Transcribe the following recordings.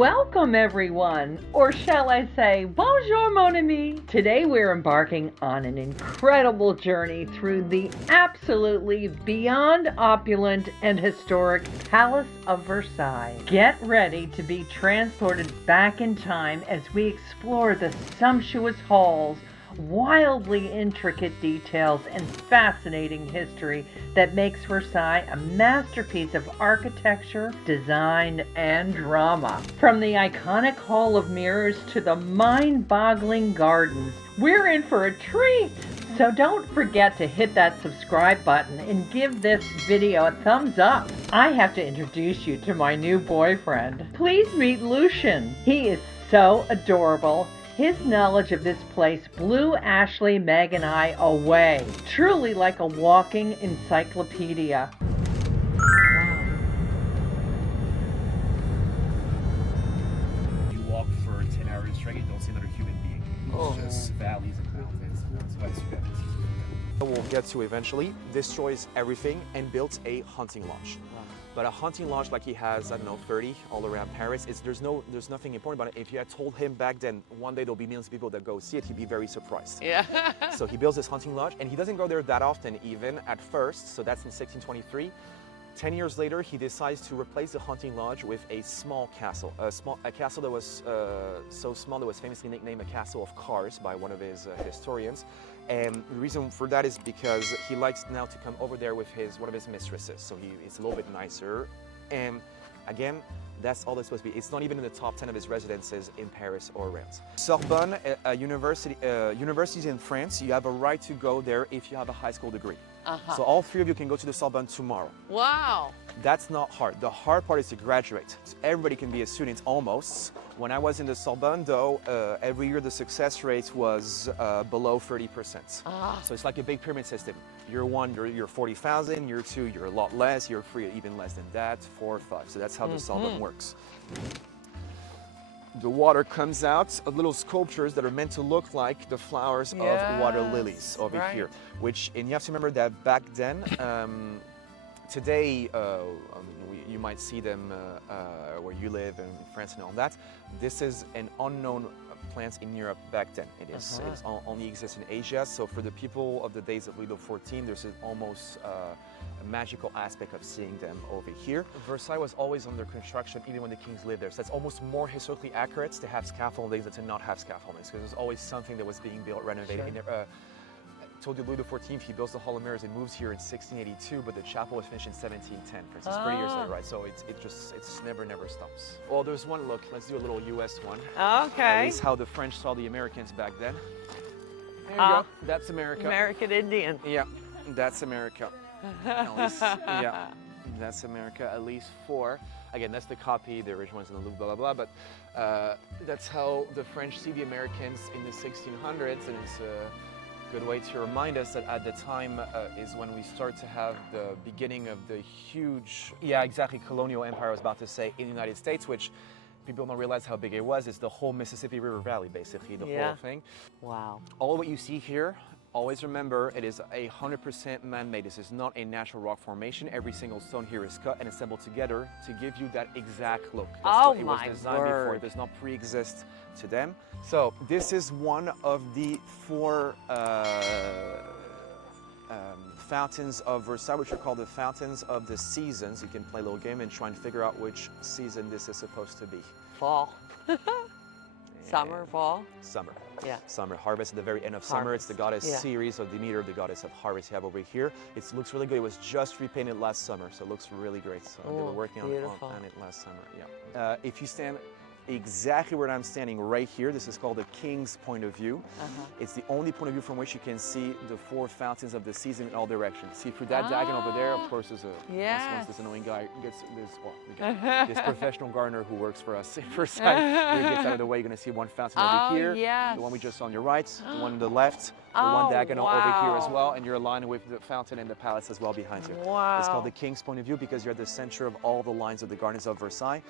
Welcome everyone, or shall I say, bonjour mon ami. Today we're embarking on an incredible journey through the absolutely beyond opulent and historic Palace of Versailles. Get ready to be transported back in time as we explore the sumptuous halls, wildly intricate details, and fascinating history that makes Versailles a masterpiece of architecture, design, and drama. From the iconic Hall of Mirrors to the mind-boggling gardens, we're in for a treat! So don't forget to hit that subscribe button and give this video a thumbs up. I have to introduce you to my new boyfriend. Please meet Lucian. He is so adorable. His knowledge of this place blew Ashley, Meg, and I away. Truly like a walking encyclopedia. You walk for 10 hours straight, you don't see another human being. It's just valleys and mountains. That's why it's very We'll get to eventually, destroys everything and built a hunting lodge. Wow. But a hunting lodge like he has, I don't know, 30 all around Paris, there's nothing important about it. If you had told him back then, one day there'll be millions of people that go see it, he'd be very surprised. Yeah. So he builds this hunting lodge and he doesn't go there that often even at first, so that's in 1623. 10 years later, he decides to replace the hunting lodge with a small castle. A castle that was so small that was famously nicknamed a castle of cars by one of his historians. And the reason for that is because he likes now to come over there with one of his mistresses. So it's a little bit nicer. And again, that's all it's supposed to be. It's not even in the top 10 of his residences in Paris or around. Sorbonne, universities in France, you have a right to go there if you have a high school degree. So all three of you can go to the Sorbonne tomorrow. Wow. That's not hard. The hard part is to graduate. Everybody can be a student almost. When I was in the Sorbonne though, every year the success rate was below 30%. So it's like a big pyramid system. Year one, you're 40,000. Year two, you're a lot less. Year three, even less than that. 4 or 5. So that's how the Sorbonne works. The water comes out of little sculptures that are meant to look like the flowers of water lilies over here. Which, and you have to remember that back then, today, you might see them where you live in France and all that. This is an unknown plant in Europe back then. It only exists in Asia. So for the people of the days of Louis XIV, there's almost a magical aspect of seeing them over here. Versailles was always under construction even when the kings lived there. So it's almost more historically accurate to have scaffoldings than to not have scaffoldings, because there's always something that was being built, renovated. Sure. I told you Louis XIV, he builds the Hall of Mirrors and moves here in 1682, but the chapel was finished in 1710, for instance, 30 years later, right? So it's never stops. Well, there's one look. Let's do a little US one. Okay. At least how the French saw the Americans back then. There you go. That's America. American Indian. Yeah, that's America. At least, yeah, that's America, at least 4. Again, that's the copy, the original one's in the Louvre, blah, blah, blah, but that's how the French see the Americans in the 1600s, and it's a good way to remind us that at the time is when we start to have the beginning of the huge, colonial empire I was about to say, in the United States, which people don't realize how big it was. It's the whole Mississippi River Valley, basically, the whole thing. Wow. All what you see here, always remember, it is 100% man-made. This is not a natural rock formation. Every single stone here is cut and assembled together to give you that exact look. Oh it my was designed word. before. It does not pre-exist to them. So this is one of the 4 fountains of Versailles, which are called the fountains of the seasons. You can play a little game and try and figure out which season this is supposed to be. Fall. Summer, fall? Summer. Yeah. Summer, harvest at the very end of summer. It's the goddess Ceres, or Demeter, the goddess of harvest you have over here. It looks really good. It was just repainted last summer, so it looks really great. So they were working on it last summer. Yeah. If you stand exactly where I'm standing right here, this is called the King's point of view. It's the only point of view from which you can see the 4 fountains of the season in all directions. See through that diagonal over there, of course, there's once this annoying guy gets this professional gardener who works for us in Versailles. When he gets out of the way, you're going to see one fountain over here, the one we just saw on your right, the one on the left, the one diagonal over here as well, and you're aligned with the fountain and the palace as well behind you. Wow. It's called the King's point of view because you're at the center of all the lines of the gardens of Versailles.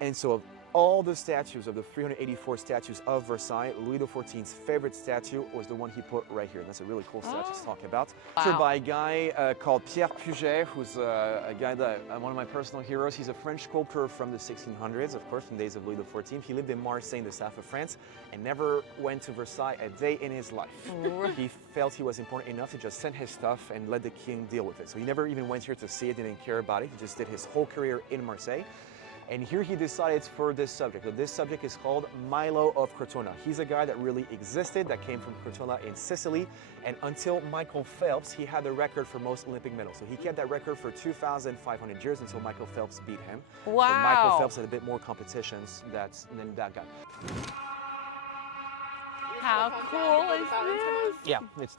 And so all the statues of the 384 statues of Versailles, Louis XIV's favorite statue was the one he put right here. And that's a really cool statue to talk about. Wow. By a guy called Pierre Puget, who's a guy that one of my personal heroes. He's a French sculptor from the 1600s, of course, from the days of Louis XIV. He lived in Marseille in the south of France and never went to Versailles a day in his life. He felt he was important enough to just send his stuff and let the king deal with it. So he never even went here to see it, didn't care about it. He just did his whole career in Marseille. And here he decided for this subject. So this subject is called Milo of Crotona. He's a guy that really existed, that came from Crotona in Sicily. And until Michael Phelps, he had the record for most Olympic medals. So he kept that record for 2,500 years until Michael Phelps beat him. Wow. So Michael Phelps had a bit more competitions than that guy. How cool is this? Yeah, it's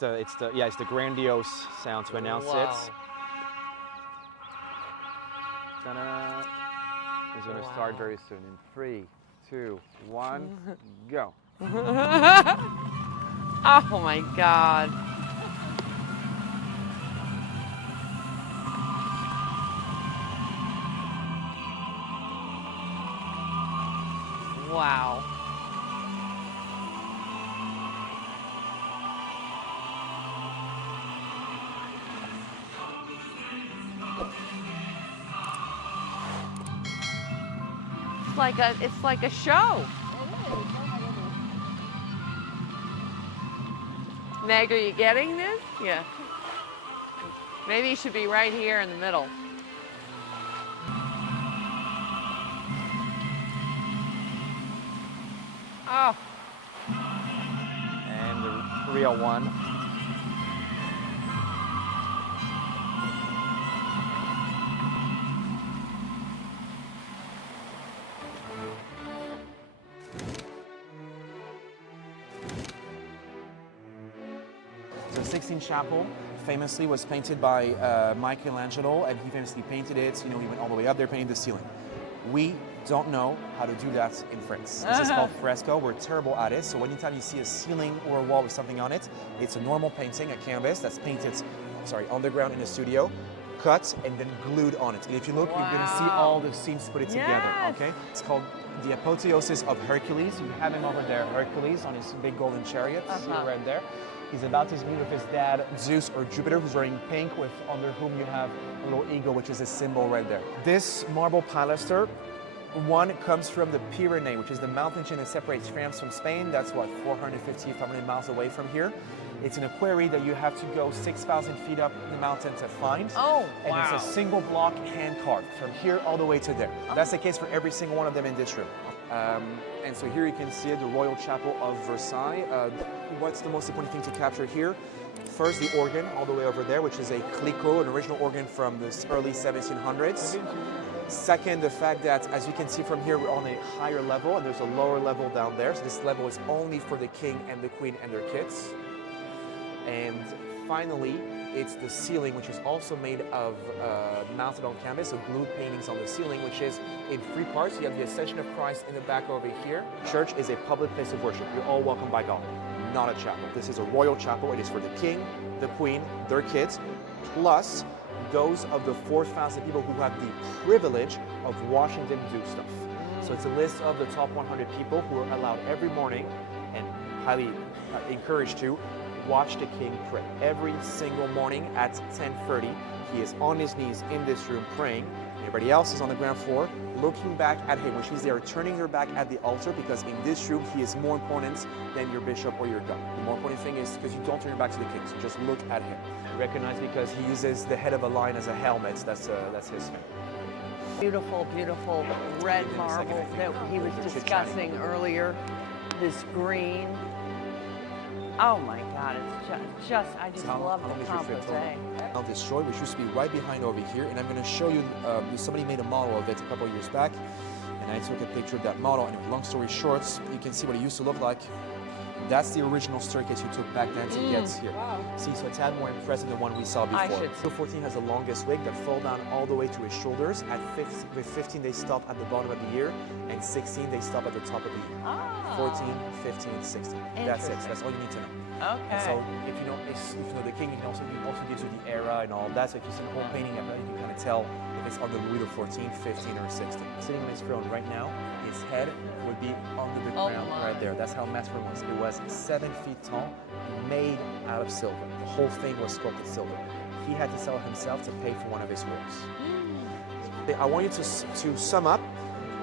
the grandiose sound to announce Wow. it. Ta-da. It's going to start very soon in 3, 2, 1, go. Oh my God. Wow. It's like a show. Meg, are you getting this? Yeah. Maybe you should be right here in the middle. Oh. And the real one. The Sistine Chapel famously was painted by Michelangelo, and he famously painted it. You know, he went all the way up there, painting the ceiling. We don't know how to do that in France. This is called fresco. We're terrible at it. So anytime you see a ceiling or a wall with something on it, it's a normal painting, a canvas that's painted, on the ground in a studio, cut and then glued on it. And if you look, you're going to see all the seams put it together. Okay, it's called the apotheosis of Hercules. You have him over there, Hercules, on his big golden chariot. See right there. He's about to meet with his dad, Zeus or Jupiter, who's wearing pink, with under whom you have a little eagle, which is a symbol right there. This marble pilaster, one comes from the Pyrenees, which is the mountain chain that separates France from Spain. That's what, 450, 500 miles away from here. It's in a quarry that you have to go 6,000 feet up the mountain to find. Oh, and wow. it's a single block hand carved from here all the way to there. That's the case for every single one of them in this room. And so here you can see it, the Royal Chapel of Versailles. What's the most important thing to capture here? First, the organ all the way over there, which is a Clicquot, an original organ from the early 1700s. Second, the fact that, as you can see from here, we're on a higher level, and there's a lower level down there. So this level is only for the king and the queen and their kids. And finally, it's the ceiling, which is also made of mounted on canvas, so glued paintings on the ceiling, which is in 3 parts. You have the Ascension of Christ in the back over here. Church is a public place of worship. You're all welcome by God, not a chapel. This is a royal chapel. It is for the king, the queen, their kids, plus those of the 4,000 people who have the privilege of watching them do stuff. So it's a list of the top 100 people who are allowed every morning, and highly encouraged to, watch the king pray. Every single morning at 10:30, he is on his knees in this room praying. Everybody else is on the ground floor looking back at him, which means they are turning their back at the altar, because in this room he is more important than your bishop or your god. The more important thing is because you don't turn your back to the king, so just look at him. Recognize because he uses the head of a lion as a helmet. That's his thing. Beautiful, beautiful red marble that he was discussing earlier. This green. Oh my God, it's just I just love the composé. I'll destroy, which used to be right behind over here, and I'm going to show you, somebody made a model of it a couple of years back, and I took a picture of that model, and long story short, you can see what it used to look like. That's the original staircase you took back then to get here. Wow. See, so it's a tad more impressive than the one we saw before. Louis XIV has the longest wig that fall down all the way to his shoulders. With 15, they stop at the bottom of the ear, and 16, they stop at the top of the ear. 14, 15, 16. That's it. That's all you need to know. Okay. And so if you know the king, he also gives you the era and all that. So if you see the whole painting of it, you can kind of tell if it's under Louis XIV, 15, or 16. Sitting on his throne right now his head would be under the ground right there. That's how massive it was. It was 7 feet tall, made out of silver. The whole thing was sculpted silver. He had to sell it himself to pay for one of his wars. I want you to sum up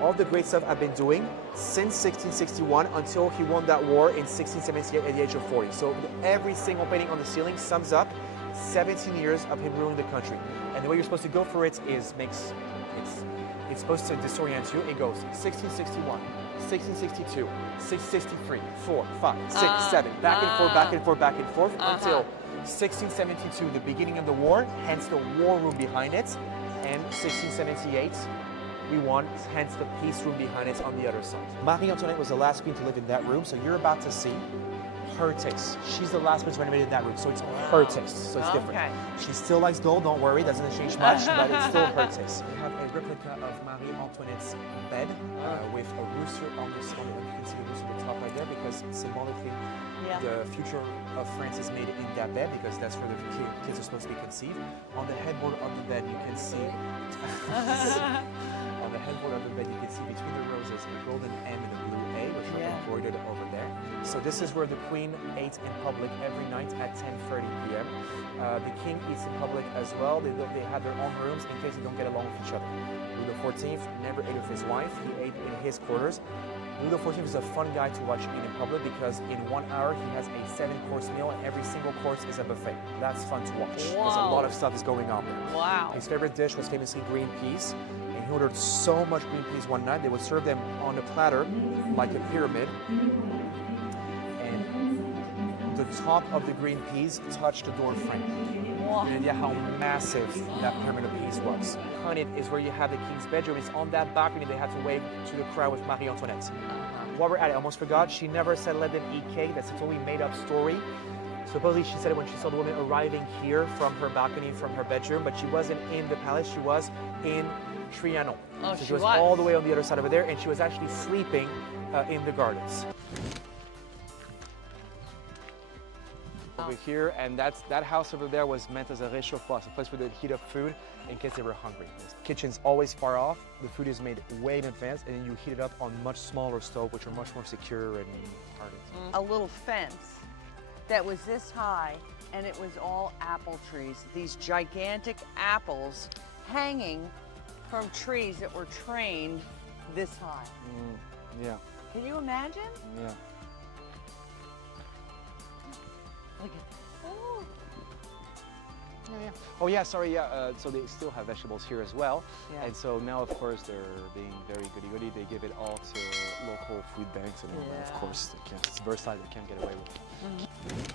all the great stuff I've been doing since 1661 until he won that war in 1678 at the age of 40. So every single painting on the ceiling sums up 17 years of him ruling the country. And the way you're supposed to go for it is it's supposed to disorient you. It goes 1661, 1662, 663, 4, 5, 6, 7, back and forth, back and forth, back and forth until 1672, the beginning of the war, hence the war room behind it, and 1678, we won, hence the peace room behind it on the other side. Marie Antoinette was the last queen to live in that room, so you're about to see her taste. She's the last one to renovate in that room, so it's her taste, so it's different. She still likes gold, don't worry, doesn't change much, but it's still her taste. We have a replica of Marie Antoinette's bed with a rooster on the side. You can see the rooster at the top right there because symbolically the future of France is made in that bed because that's where the kids are supposed to be conceived. On the headboard of the bed, you can see on the headboard of the bed, you can see between the roses a golden M and a blue A, which are embroidered over there. So this is where the Queen ate in public every night at 10:30 p.m. The King eats in public as well. They have their own rooms in case they don't get along with each other. Louis XIV never ate with his wife. He ate in his quarters. Louis XIV is a fun guy to watch eat in public because in 1 hour he has a 7-course meal and every single course is a buffet. That's fun to watch. There's a lot of stuff is going on there. Wow. His favorite dish was famously green peas. He ordered so much green peas one night, they would serve them on a platter like a pyramid. And the top of the green peas touched the door frame. Wow. And idea how massive that pyramid of peas was. Behind it is where you have the king's bedroom. It's on that balcony they had to wave to the crowd with Marie Antoinette. While we're at it, I almost forgot, she never said let them eat cake. That's a totally made up story. Supposedly she said it when she saw the woman arriving here from her balcony, from her bedroom, but she wasn't in the palace, she was in Trianon. Oh, so she was all the way on the other side over there, and she was actually sleeping in the gardens. Over here, and that house over there was meant as a réchauffoir, a place where they'd heat up food in case they were hungry. The kitchen's always far off, the food is made way in advance, and then you heat it up on much smaller stove, which are much more secure and hardened. A little fence that was this high, and it was all apple trees. These gigantic apples hanging from trees that were trained this high. Yeah. Can you imagine? Yeah. Look at oh. Oh yeah, sorry, yeah, so they still have vegetables here as well. Yeah. And so now, of course, they're being very goody-goody. They give it all to local food banks, and of course, it's Versailles, they can't get away with it.